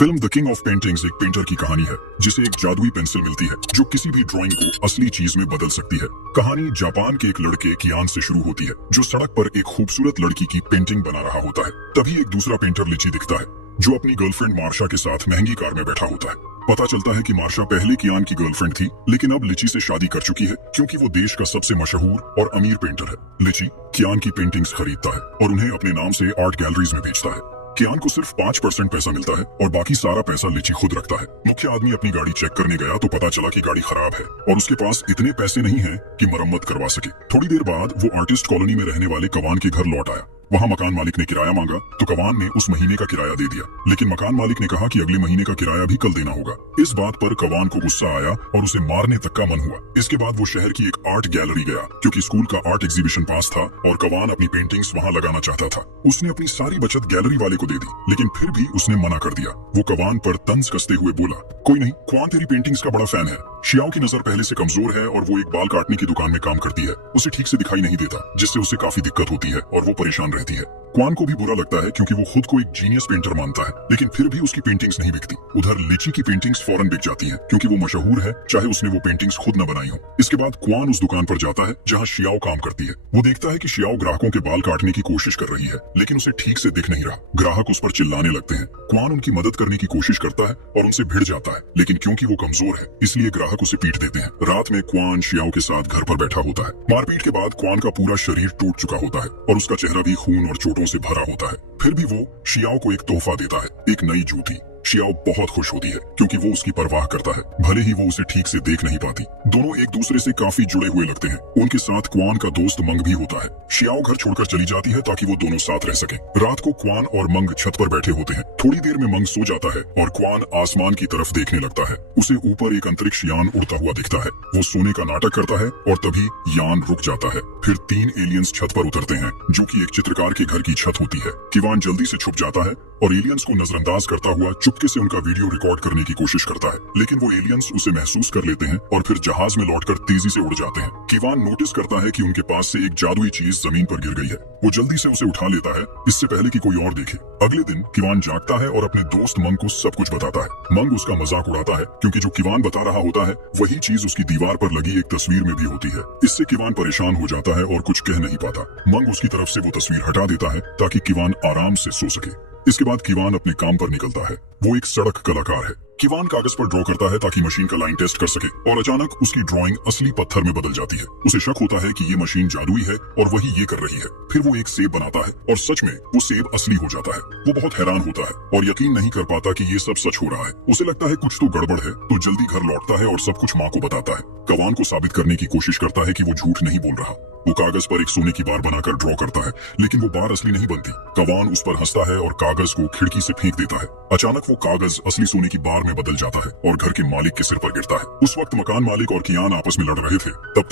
Film the king of paintings एक painter की कहानी है जिसे एक जादुई पेंसिल मिलती है जो किसी भी ड्राइंग को असली चीज में बदल सकती है। कहानी जापान के एक लड़के कियान से शुरू होती है जो सड़क पर एक खूबसूरत लड़की की पेंटिंग बना रहा होता है। तभी एक दूसरा पेंटर लिची दिखता है जो अपनी गर्लफ्रेंड मार्शा के साथ महंगी कार में बैठा होता है। पता चलता है कि मार्शा पहले कियान की गर्लफ्रेंड थी लेकिन अब लिची से शादी कर चुकी है क्योंकि वो देश का सबसे मशहूर और अमीर पेंटर है। लिची कियान की पेंटिंग्स खरीदता है और उन्हें अपने नाम से आर्ट गैलरीज में बेचता है। कियान को सिर्फ 5% पैसा मिलता है और बाकी सारा पैसा लिची खुद रखता है। मुख्य आदमी अपनी गाड़ी चेक करने गया तो पता चला कि गाड़ी खराब है और उसके पास इतने पैसे नहीं हैं कि मरम्मत करवा सके। थोड़ी देर बाद वो आर्टिस्ट कॉलोनी में रहने वाले कवान के घर लौट आया। वहाँ मकान मालिक ने किराया मांगा तो कवान ने उस महीने का किराया दे दिया, लेकिन मकान मालिक ने कहा कि अगले महीने का किराया भी कल देना होगा। इस बात पर कवान को गुस्सा आया और उसे मारने तक का मन हुआ। इसके बाद वो शहर की एक आर्ट गैलरी गया क्योंकि स्कूल का आर्ट एग्जीबिशन पास था और कवान अपनी पेंटिंग्स वहाँ लगाना चाहता था। उसने अपनी सारी बचत गैलरी वाले को दे दी लेकिन फिर भी उसने मना कर दिया। वो कवान पर तंज कसते हुए बोला, कोई नहीं, कवान तेरी पेंटिंग्स का बड़ा फैन है। शियाओ की नजर पहले से कमजोर है और वो एक बाल काटने की दुकान में काम करती है। उसे ठीक से दिखाई नहीं देता जिससे उसे काफी दिक्कत होती है और वो परेशान रहती है। क्वान को भी बुरा लगता है क्योंकि वो खुद को एक जीनियस पेंटर मानता है लेकिन फिर भी उसकी पेंटिंग्स नहीं बिकती। उधर लिची की पेंटिंग्स फौरन बिक जाती हैं क्योंकि वो मशहूर है चाहे उसने वो पेंटिंग्स खुद न बनाई हो। इसके बाद क्वान उस दुकान पर जाता है जहाँ शियाओ काम करती है। वो देखता है कि शियाओ ग्राहकों के बाल काटने की कोशिश कर रही है लेकिन उसे ठीक से दिख नहीं रहा। ग्राहक उस पर चिल्लाने लगते हैं। क्वान उनकी मदद करने की कोशिश करता है और उनसे भिड़ जाता है लेकिन क्योंकि वो कमजोर है इसलिए ग्राहक उसे पीट देते हैं। रात में क्वान शियाओ के साथ घर पर बैठा होता है। मारपीट के बाद क्वान का पूरा शरीर टूट चुका होता है और उसका चेहरा भी खून और चोटों से भरा होता है। फिर भी वो शियाओ को एक तोहफा देता है, एक नई जूती। शियाओ बहुत खुश होती है क्योंकि वो उसकी परवाह करता है, भले ही वो उसे ठीक से देख नहीं पाती। दोनों एक दूसरे से काफी जुड़े हुए लगते हैं। उनके साथ क्वान का दोस्त मंग भी होता है। शियाओ घर छोड़कर चली जाती है ताकि वो दोनों साथ रह सके। रात को क्वान और मंग छत पर बैठे होते हैं। थोड़ी देर में मंग सो जाता है और क्वान आसमान की तरफ देखने लगता है। उसे ऊपर एक अंतरिक्ष यान उड़ता हुआ दिखता है। वो सोने का नाटक करता है और तभी यान रुक जाता है। फिर 3 एलियंस छत पर उतरते हैं जो कि एक चित्रकार के घर की छत होती है। किवान जल्दी से छुप जाता है और एलियंस को नजरअंदाज करता हुआ चुपके से उनका वीडियो रिकॉर्ड करने की कोशिश करता है लेकिन वो एलियंस उसे महसूस कर लेते हैं और फिर जहाज में लौटकर तेजी से उड़ जाते हैं। किवान नोटिस करता है कि उनके पास से एक जादुई चीज जमीन पर गिर गई है। वो जल्दी से उसे उठा लेता है इससे पहले कि कोई और देखे। अगले दिन किवान जागता है और अपने दोस्त मंग को सब कुछ बताता है। मंग उसका मजाक उड़ाता है क्योंकि जो किवान बता रहा होता है वही चीज उसकी दीवार पर लगी एक तस्वीर में भी होती है। इससे किवान परेशान हो जाता है और कुछ कह नहीं पाता। मंग उसकी तरफ से वो तस्वीर हटा देता है ताकि किवान आराम से सो सके। इसके बाद किवान अपने काम पर निकलता है। वो एक सड़क कलाकार है। किवान कागज पर ड्रॉ करता है ताकि मशीन का लाइन टेस्ट कर सके और अचानक उसकी ड्राइंग असली पत्थर में बदल जाती है। उसे शक होता है कि ये मशीन जादुई है और वही ये कर रही है। फिर वो एक सेब बनाता है और सच में वो सेब असली हो जाता है। वो बहुत हैरान होता है और यकीन नहीं कर पाता कि ये सब सच हो रहा है। उसे लगता है कुछ तो गड़बड़ है तो जल्दी घर लौटता है और सब कुछ माँ को बताता है। कवान को साबित करने की कोशिश करता है कि वो झूठ नहीं बोल रहा। वो कागज पर एक सोने की बार बनाकर ड्रॉ करता है लेकिन वो बार असली नहीं बनती। कवान उस पर हंसता है और कागज को खिड़की से फेंक देता है। अचानक वो कागज असली सोने की बार में बदल जाता है और घर के मालिक के सिर पर गिरता है। उस वक्त मकान मालिक और कियान आपस में लड़ रहे थे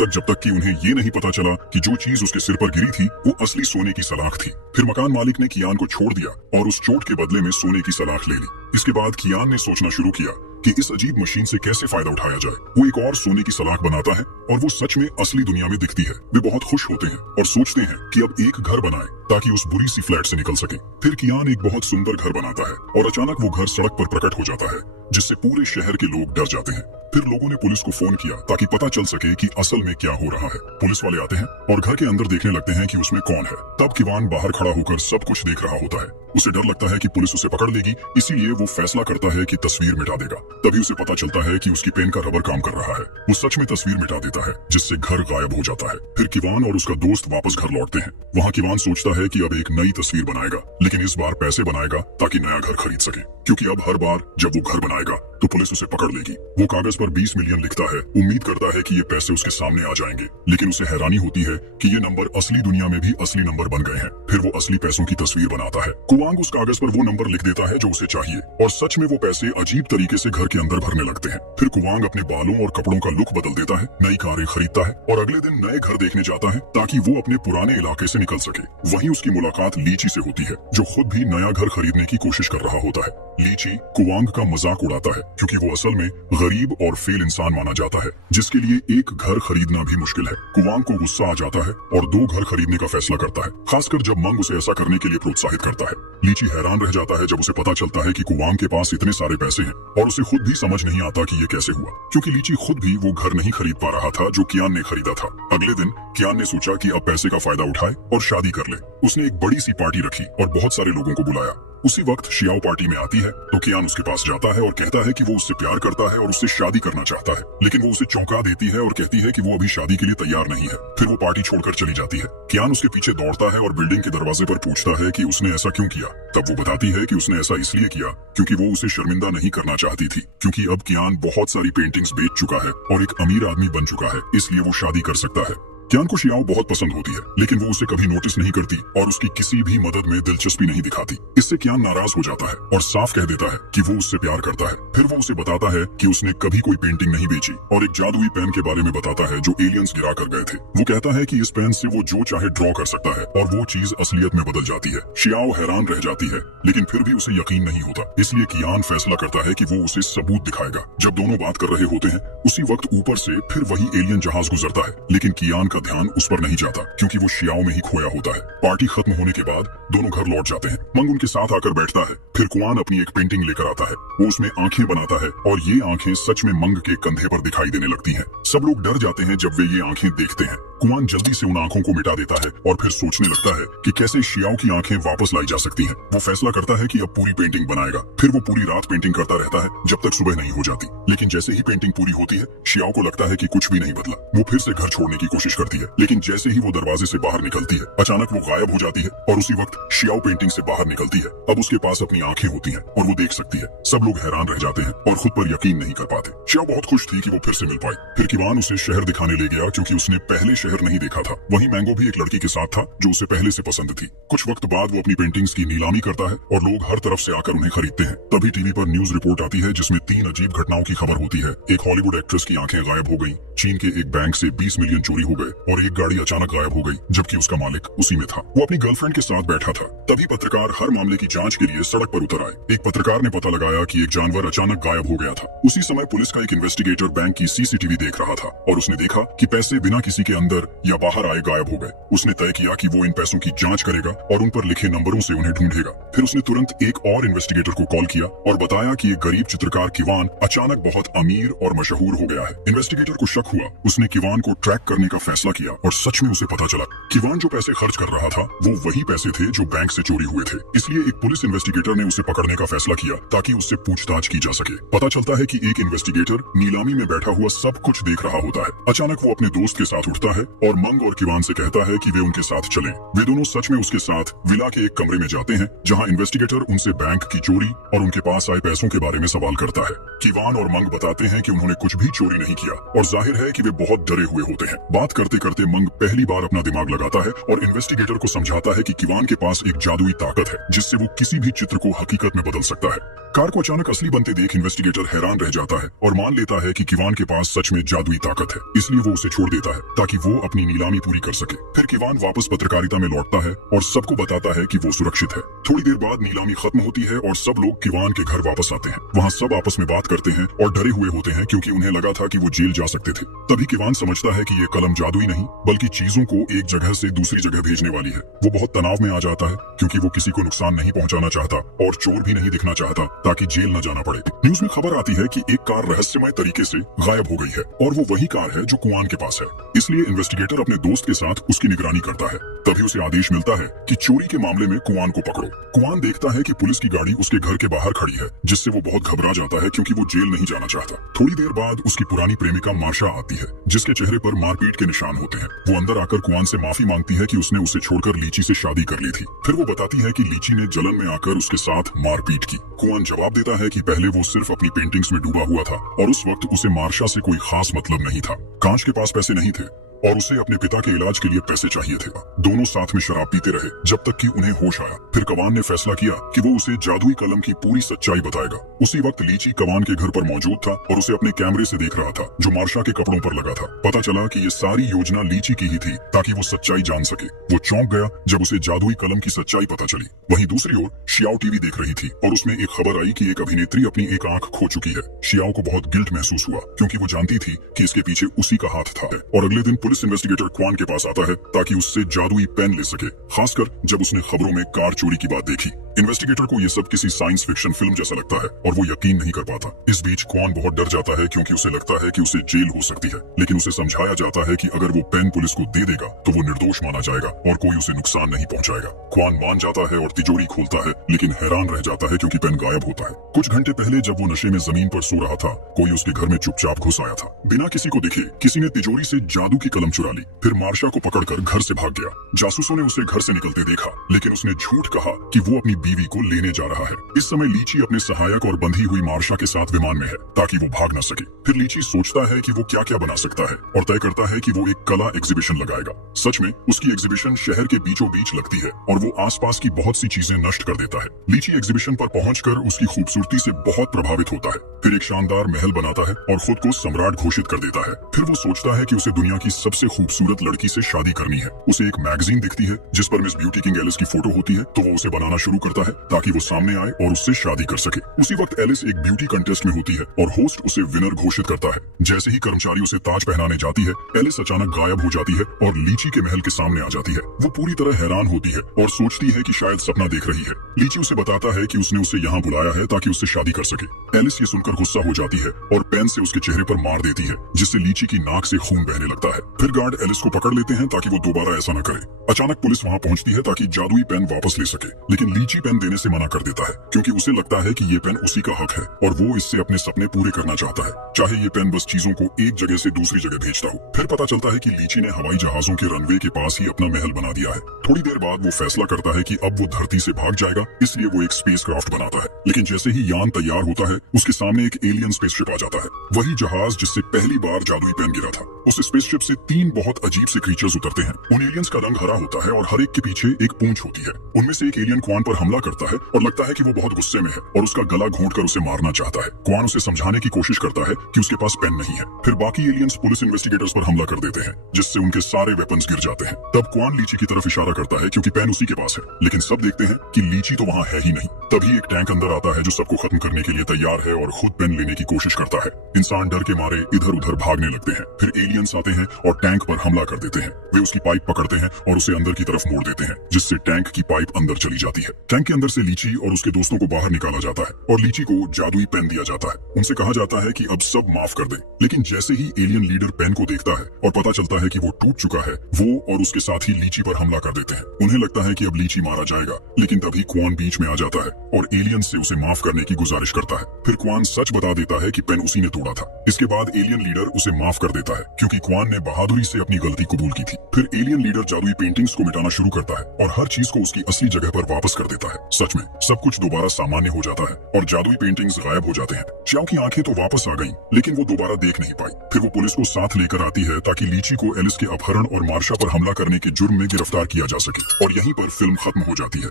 जब तक कि उन्हें ये नहीं पता चला कि जो चीज उसके सिर पर गिरी थी वो असली सोने की सलाख थी। फिर मकान मालिक ने कियान को छोड़ दिया और उस चोट के बदले में सोने की सलाख ले ली। इसके बाद कियान ने सोचना शुरू किया कि इस अजीब मशीन से कैसे फायदा उठाया जाए। वो एक और सोने की सलाख बनाता है और वो सच में असली दुनिया में दिखती है। वे बहुत खुश होते हैं और सोचते हैं कि अब एक घर बनाए ताकि उस बुरी सी फ्लैट से निकल सके। फिर कियान एक बहुत सुंदर घर बनाता है और अचानक वो घर सड़क पर प्रकट हो जाता है जिससे पूरे शहर के लोग डर जाते हैं। फिर लोगों ने पुलिस को फोन किया ताकि पता चल सके कि असल में क्या हो रहा है। पुलिस वाले आते हैं और घर के अंदर देखने लगते हैं कि उसमें कौन है। तब किवान बाहर खड़ा होकर सब कुछ देख रहा होता है। उसे डर लगता है कि पुलिस उसे पकड़ लेगी, इसीलिए वो फैसला करता है कि तस्वीर मिटा देगा। तभी उसे पता चलता है कि उसकी पेन का रबर काम कर रहा है। वो सच में तस्वीर मिटा देता है जिससे घर गायब हो जाता है। फिर किवान और उसका दोस्त वापस घर लौटते हैं। वहाँ किवान सोचता है कि अब एक नई तस्वीर बनाएगा लेकिन इस बार पैसे बनाएगा ताकि नया घर खरीद सके क्योंकि अब हर बार जब वो घर बनाएगा तो पुलिस उसे पकड़ लेगी। वो कागज पर 20 मिलियन लिखता है, उम्मीद करता है कि ये पैसे उसके सामने आ जाएंगे लेकिन उसे हैरानी होती है कि ये नंबर असली दुनिया में भी असली नंबर बन गए हैं। फिर वो असली पैसों की तस्वीर बनाता है। कुवांग उस कागज पर वो नंबर लिख देता है जो उसे चाहिए और सच में वो पैसे अजीब तरीके से घर के अंदर भरने लगते हैं। फिर कुवांग अपने बालों और कपड़ों का लुक बदल देता है, नई कारें खरीदता है और अगले दिन नए घर देखने जाता है ताकि वो अपने पुराने इलाके से निकल सके। वहीं उसकी मुलाकात लीची से होती है जो खुद भी नया घर खरीदने की कोशिश कर रहा होता है। लीची कुवांग का मजाक उड़ाता है क्योंकि वो असल में गरीब और फेल इंसान माना जाता है जिसके लिए एक घर खरीदना भी मुश्किल है। कुवांग को गुस्सा आ जाता है और 2 घर खरीदने का फैसला करता है, खासकर जब मंग उसे ऐसा करने के लिए प्रोत्साहित करता है। लीची हैरान रह जाता है जब उसे पता चलता है कि कुवांग के पास इतने सारे पैसे हैं और उसे खुद भी समझ नहीं आता कि ये कैसे हुआ, क्योंकि लीची खुद भी वो घर नहीं खरीद पा रहा था जो कियान ने खरीदा था। अगले दिन कियान ने सोचा कि अब पैसे का फायदा उठाए और शादी कर ले। उसने एक बड़ी सी पार्टी रखी और बहुत सारे लोगों को बुलाया। उसी वक्त शियाओ पार्टी में आती है तो कियान उसके पास जाता है और कहता है कि वो उससे प्यार करता है और उससे शादी करना चाहता है, लेकिन वो उसे चौंका देती है और कहती है कि वो अभी शादी के लिए तैयार नहीं है। फिर वो पार्टी छोड़कर चली जाती है। कियान उसके पीछे दौड़ता है और बिल्डिंग के दरवाजे पर पूछता है कि उसने ऐसा क्यों किया। तब वो बताती है कि उसने ऐसा इसलिए किया क्योंकि वो उसे शर्मिंदा नहीं करना चाहती थी, क्योंकि अब कियान बहुत सारी पेंटिंग्स बेच चुका है और एक अमीर आदमी बन चुका है, इसलिए वो शादी कर सकता है। कियान को शियाओ बहुत पसंद होती है, लेकिन वो उसे कभी नोटिस नहीं करती और उसकी किसी भी मदद में दिलचस्पी नहीं दिखाती। इससे कियान नाराज हो जाता है और साफ कह देता है कि वो उससे प्यार करता है। फिर वो उसे बताता है कि उसने कभी कोई पेंटिंग नहीं बेची और एक जादुई पेन के बारे में बताता है जो एलियंस गिरा कर गए थे। वो कहता है कि इस पेन से वो जो चाहे ड्रॉ कर सकता है और वो चीज असलियत में बदल जाती है। शियाओ हैरान रह जाती है, लेकिन फिर भी उसे यकीन नहीं होता, इसलिए कियान फैसला करता है कि वो उसे सबूत दिखाएगा। जब दोनों बात कर रहे होते हैं उसी वक्त ऊपर से फिर वही एलियन जहाज गुजरता है, लेकिन कियान का ध्यान उस पर नहीं जाता क्योंकि वो शियाओ में ही खोया होता है। पार्टी खत्म होने के बाद दोनों घर लौट जाते हैं। मंग उनके साथ आकर बैठता है। फिर कुआन अपनी एक पेंटिंग लेकर आता है। वो उसमें आंखें बनाता है और ये आंखें सच में मंग के कंधे पर दिखाई देने लगती हैं। सब लोग डर जाते हैं जब वे ये आंखें देखते हैं। कुआन जल्दी से उन आंखों को मिटा देता है और फिर सोचने लगता है कि कैसे शियाओ की आंखें वापस लाई जा सकती हैं। वो फैसला करता है कि अब पूरी पेंटिंग बनाएगा। फिर वो पूरी रात पेंटिंग करता रहता है जब तक सुबह नहीं हो जाती, लेकिन जैसे ही पेंटिंग पूरी होती है शियाओ को लगता है कि कुछ भी नहीं बदला। वो फिर से घर छोड़ने की कोशिश करती है, लेकिन जैसे ही वो दरवाजे से बाहर निकलती है अचानक वो गायब हो जाती है और उसी वक्त शियाओ पेंटिंग से बाहर निकलती है। अब उसके पास अपनी आंखें होती हैं और वो देख सकती है। सब लोग हैरान रह जाते हैं और खुद पर यकीन नहीं कर पाते। शियाओ बहुत खुश थी कि वो फिर से मिल पाई। फिर किवान उसे शहर दिखाने ले गया क्योंकि उसने पहले शहर नहीं देखा था। वहीं मैंगो भी एक लड़की के साथ था जो उसे पहले से पसंद थी। कुछ वक्त बाद वो अपनी पेंटिंग्स की नीलामी करता है और लोग हर तरफ से आकर उन्हें खरीदते हैं। तभी टीवी पर न्यूज रिपोर्ट आती है जिसमें 3 अजीब घटनाओं की खबर होती है। एक हॉलीवुड एक्ट्रेस की आंखें गायब हो गई, चीन के एक बैंक से 20 मिलियन चोरी हो गए और एक गाड़ी अचानक गायब हो गई जबकि उसका मालिक उसी में था। वो अपनी गर्लफ्रेंड के साथ बैठा था। तभी पत्रकार हर मामले की जांच के लिए सड़क पर उतर आए। एक पत्रकार ने पता लगाया कि एक जानवर अचानक गायब हो गया था। उसी समय पुलिस का एक इन्वेस्टिगेटर बैंक की सीसीटीवी देख रहा था और उसने देखा कि पैसे बिना किसी के अंदर या बाहर आए गायब हो गए। उसने तय किया कि वो इन पैसों की जांच करेगा और उन पर लिखे नंबरों से उन्हें ढूंढेगा। फिर उसने तुरंत एक और इन्वेस्टिगेटर को कॉल किया और बताया कि एक गरीब चित्रकार किवान अचानक बहुत अमीर और मशहूर हो गया है। इन्वेस्टिगेटर को शक हुआ। उसने किवान को ट्रैक करने का फैसला किया और सच में उसे पता चला किवान जो पैसे खर्च कर रहा था वो वही पैसे थे जो बैंक से चोरी हुए थे। इसलिए एक पुलिस इन्वेस्टिगेटर ने उसे पकड़ने का फैसला किया ताकि उससे पूछताछ की जा सके। पता चलता है कि एक इन्वेस्टिगेटर नीलामी में बैठा हुआ सब कुछ देख रहा होता है। अचानक वो अपने दोस्त के साथ उठता है और मंग और किवान से कहता है कि वे उनके साथ चलें। वे दोनों सच में उसके साथ विला के एक कमरे में जाते हैं जहां इन्वेस्टिगेटर उनसे बैंक की चोरी और उनके पास आए पैसों के बारे में सवाल करता है। किवान और मंग बताते हैं कि उन्होंने कुछ भी चोरी नहीं किया और जाहिर है कि वे बहुत डरे हुए होते हैं। बात करते करते मंग पहली बार अपना दिमाग लगाता है और इन्वेस्टिगेटर को समझाता है कि किवान के पास एक जादुई ताकत है जिससे वो किसी भी चित्र को हकीकत में बदल सकता है। कार को अचानक असली बनते देख इन्वेस्टिगेटर हैरान रह जाता है और मान लेता है कि किवान के पास सच में जादुई ताकत है, इसलिए वो उसे छोड़ देता है ताकि वो अपनी नीलामी पूरी कर सके। फिर किवान वापस पत्रकारिता में लौटता है और सबको बताता है कि वो सुरक्षित है। थोड़ी देर बाद नीलामी खत्म होती है और सब लोग किवान के घर वापस आते हैं। वहाँ सब आपस में बात करते हैं और डरे हुए होते हैं क्योंकि उन्हें लगा था कि वो जेल जा सकते थे। तभी किवान समझता है कि ये कलम जादुई नहीं बल्कि चीजों को एक जगह से दूसरी जगह भेजने वाली है। वो बहुत तनाव में आ जाता है क्योंकि वो किसी को नुकसान नहीं पहुंचाना चाहता और चोर भी नहीं दिखना चाहता ताकि जेल न जाना पड़े। न्यूज में खबर आती है कि एक कार रहस्यमय तरीके से गायब हो गई है और वो वही कार है जो कुआन के पास है। इसलिए इन्वेस्टिगेटर अपने दोस्त के साथ उसकी निगरानी करता है। तभी उसे आदेश मिलता है कि चोरी के मामले में कुआन को पकड़ो। कुआन देखता है कि पुलिस की गाड़ी उसके घर के बाहर खड़ी है जिससे वो बहुत घबरा जाता है क्योंकि वो जेल नहीं जाना चाहता। थोड़ी देर बाद उसकी पुरानी प्रेमिका मार्शा आती है जिसके चेहरे पर मारपीट के निशान होते हैं। वो अंदर आकर कुआन से माफी मांगती है कि उसने उसे छोड़कर लीची से शादी कर ली थी। फिर वो बताती है कि लीची ने जलन में आकर उसके साथ मारपीट की। कुआन जवाब देता है कि पहले वो सिर्फ अपनी पेंटिंग्स में डूबा हुआ था और उस वक्त उसे मार्शा से कोई खास मतलब नहीं था। कांच के पास पैसे नहीं थे और उसे अपने पिता के इलाज के लिए पैसे चाहिए थे। दोनों साथ में शराब पीते रहे जब तक कि उन्हें होश आया। फिर कवान ने फैसला किया कि वो उसे जादुई कलम की पूरी सच्चाई बताएगा। उसी वक्त लीची कवान के घर पर मौजूद था और उसे अपने कैमरे से देख रहा था जो मार्शा के कपड़ों पर लगा था। पता चला कि ये सारी योजना लीची की ही थी ताकि वो सच्चाई जान सके। वो चौंक गया जब उसे जादुई कलम की सच्चाई पता चली। वहीं दूसरी ओर शियाओ टीवी देख रही थी और उसमें एक खबर आई कि एक अभिनेत्री अपनी एक आंख खो चुकी है। शियाओ को बहुत गिल्ट महसूस हुआ क्योंकि वो जानती थी कि इसके पीछे उसी का हाथ था। और अगले दिन पुलिस इन्वेस्टिगेटर क्वान के पास आता है ताकि उससे जादुई पेन ले सके, खासकर जब उसने खबरों में कार चोरी की बात देखी। इन्वेस्टिगेटर को यह सब किसी साइंस फिक्शन फिल्म जैसा लगता है और वो यकीन नहीं कर पाता। इस बीच क्वान बहुत डर जाता है क्योंकि उसे लगता है कि उसे जेल हो सकती है, लेकिन उसे समझाया जाता है कि अगर वो पेन पुलिस को दे देगा तो वो निर्दोष माना जाएगा और कोई उसे नुकसान नहीं पहुंचाएगा। क्वान मान जाता है और तिजोरी खोलता है, लेकिन हैरान रह जाता है क्योंकि पेन गायब होता है। कुछ घंटे पहले जब वो नशे में जमीन पर सो रहा था, कोई उसके घर में चुपचाप घुस आया था। बिना किसी को देखे किसी ने तिजोरी से जादू की कलम चुरा ली। फिर मार्शा को पकड़कर घर से भाग गया। जासूसों ने उसे घर से निकलते देखा, लेकिन उसने झूठ कहा कि वो अपनी बीवी को लेने जा रहा है। इस समय लीची अपने सहायक और बंधी हुई मार्शा के साथ विमान में है ताकि वो भाग न सके। फिर लीची सोचता है कि वो क्या क्या बना सकता है और तय करता है कि वो एक कला एग्जीबिशन लगाएगा। सच में उसकी एग्जीबिशन शहर के बीचों बीच लगती है और वो आसपास की बहुत सी चीजें नष्ट कर देता है। लीची एग्जीबिशन पर पहुंचकर उसकी खूबसूरती से बहुत प्रभावित होता है। फिर एक शानदार महल बनाता है और खुद को सम्राट घोषित कर देता है। फिर वो सोचता है कि उसे दुनिया की सबसे खूबसूरत लड़की से शादी करनी है। उसे एक मैगजीन दिखती है जिस पर मिस ब्यूटी किंग एलिस की फोटो होती है, तो वो उसे बनाना शुरू करता है ताकि वो सामने आए और उससे शादी कर सके। उसी वक्त एलिस एक ब्यूटी कंटेस्ट में होती है और होस्ट उसे विनर घोषित करता है। जैसे ही कर्मचारी उसे ताज पहनाने जाती है, एलिस अचानक गायब हो जाती है और लीची के महल के सामने आ जाती है। वो पूरी तरह हैरान होती है और सोचती है कि शायद सपना देख रही है। लीची उसे बताता है कि उसने उसे यहाँ बुलाया है ताकि उससे शादी कर सके। एलिस ये सुनकर गुस्सा हो जाती है और पेन से उसके चेहरे पर मार देती है, जिससे लीची की नाक से खून बहने लगता है। फिर गार्ड एलिस को पकड़ लेते हैं ताकि वो दोबारा ऐसा न करे। अचानक पुलिस वहाँ पहुँचती है ताकि जादुई पेन वापस ले सके, लेकिन लीची पेन देने से मना कर देता है क्योंकि उसे लगता है कि ये पेन उसी का हक है और वो इससे अपने सपने पूरे करना चाहता है, चाहे ये पेन बस चीजों को एक जगह से दूसरी जगह भेजता हो। फिर पता चलता है कि लीची ने हवाई जहाजों के रनवे के पास ही अपना महल बना दिया है। थोड़ी देर बाद वो फैसला करता है कि अब वो धरती से भाग जाएगा, इसलिए वो एक स्पेस क्राफ्ट बनाता है। लेकिन जैसे ही यान तैयार होता है, उसके सामने एक एलियन स्पेसशिप आ जाता है, वही जहाज जिससे पहली बार जादुई पेन गिरा था। उस स्पेसशिप से 3 बहुत अजीब से क्रीचर्स उतरते हैं। उन एलियंस का रंग हरा होता है और हर एक के पीछे एक पूंछ होती है। उनमें से एक एलियन क्वान पर हमला करता है और लगता है कि वो बहुत गुस्से में है और उसका गला घोंटकर उसे मारना चाहता है। क्वान उसे समझाने की कोशिश करता है कि उसके पास पेन नहीं है। फिर बाकी एलियंस पुलिस इन्वेस्टिगेटर्स पर हमला कर देते हैं, जिससे उनके सारे वेपन्स गिर जाते हैं। तब क्वान लीची की तरफ इशारा करता है क्योंकि पेन उसी के पास है, लेकिन सब देखते हैं कि लीची तो वहाँ है ही नहीं। तभी एक टैंक अंदर आता है जो सबको खत्म करने के लिए तैयार है और खुद पेन लेने की कोशिश करता है। इंसान डर के मारे इधर उधर भागने लगते हैं। फिर एलियंस आते हैं और टैंक पर हमला कर देते हैं। वे उसकी पाइप पकड़ते हैं और उसे अंदर की तरफ मोड़ देते हैं, जिससे टैंक की पाइप अंदर चली जाती है। टैंक के अंदर से लीची और उसके दोस्तों को बाहर निकाला जाता है और लीची को जादुई पेन दिया जाता है। उनसे कहा जाता है कि अब सब माफ कर दें, लेकिन जैसे ही एलियन लीडर पेन को देखता है और पता चलता है कि वो टूट चुका है, वो और उसके साथी लीची पर हमला कर देते हैं। उन्हें लगता है कि अब लीची मारा जाएगा, लेकिन तभी क्वान बीच में आ जाता है और एलियन से उसे माफ करने की गुजारिश करता है। फिर क्वान सच बता देता है कि पेन उसी ने तोड़ा था। इसके बाद एलियन लीडर उसे माफ कर देता है क्योंकि क्वान ने बहादुरी से अपनी गलती कबूल की थी। फिर एलियन लीडर जादुई पेंटिंग्स को मिटाना शुरू करता है और हर चीज को उसकी असली जगह पर वापस कर देता है। सच में सब कुछ दोबारा सामान्य हो जाता है और जादुई पेंटिंग्स गायब हो जाते हैं। चियाओ की आंखें तो वापस आ गईं, लेकिन वो दोबारा देख नहीं पाई। फिर वो पुलिस को साथ लेकर आती है ताकि लीची को एलिस के अपहरण और मार्शा पर हमला करने के जुर्म में गिरफ्तार किया जा सके और यहीं पर फिल्म खत्म हो जाती है।